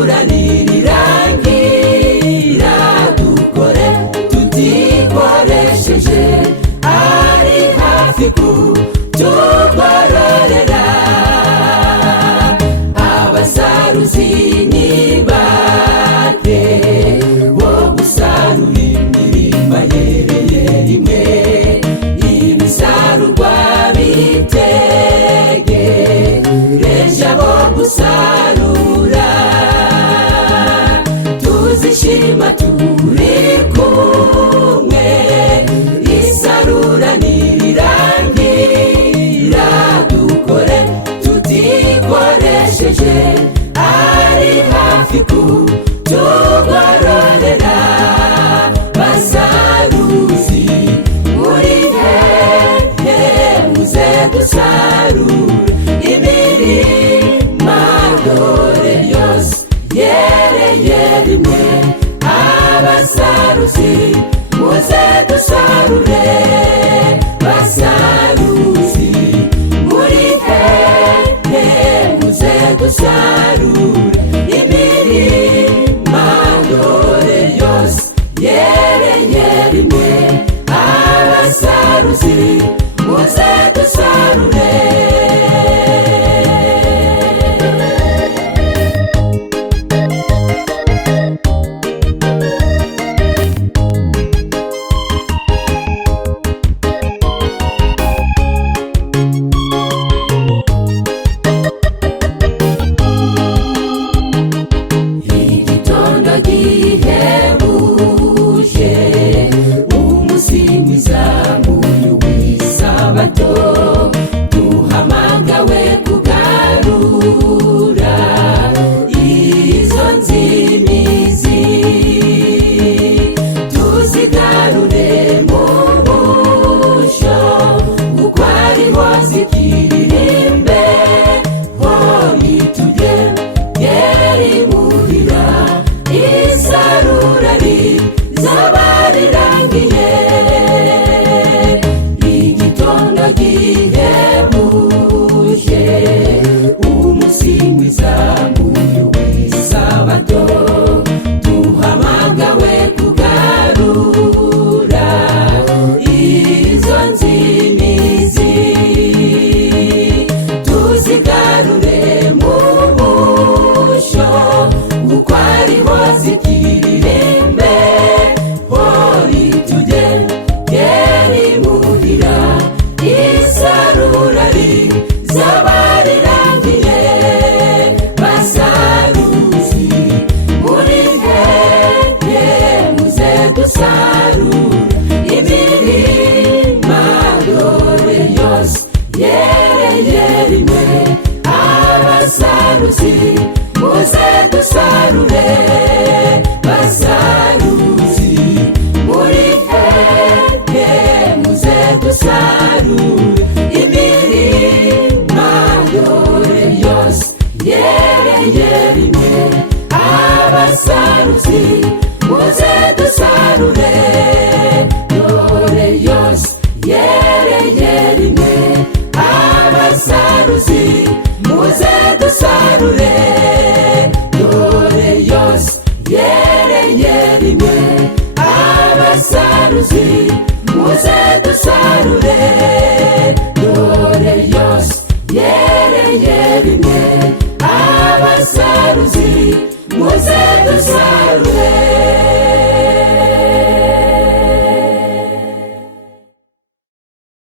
isarura nirirangira dukore tutikoresheje, ari hafi kutugororera. Abasaruzi ni bake bo gusarura imirima yereye rimwe, ibisarurwa bitegereje abo gusarura. Tuzishima turi kumwe, isarura nirirangira dukore tutikoresheje, ari hafi kutugororera. Basaruzi muri hehe muze dusarure imirima dore yose yereye rimwe. Abasaruzi muze dusarure, basaruzi muri hehe muze dusarure imirima dore yose yereye rimwe. Abasaruzi muze dusarure. Igitondo gihebuje, umunsi mwiza nk'uyu w'isabato, duhamagawe kugarura izo nzimizi, tuzigarure mu busho kuko ariho zikiririmbe, ho nitugere imuhira isarura rizaba rirangiye. Igitondo gihebuje, umunsi mwiza nk'uyu w'isabato, duhamagawe kugarura izo nzimizi, tuzigarure mu busho kuko ariho zikiririmbe, ho nitugere imuhira isarura rizaba rirangiye. Basaruzi muri hehe muze dusarure imirima dore yose yereye rimwe. Abasaruzi muze dusarure, basaruzi muri hehe muze dusarure imirima dore yose yereye rimwe. Abasaruzi muze dusarure, dore yose yereye rimwe. Abasaruzi muze dusarure, dore yose yereye rimwe. Abasaruzi muze dusarure, dore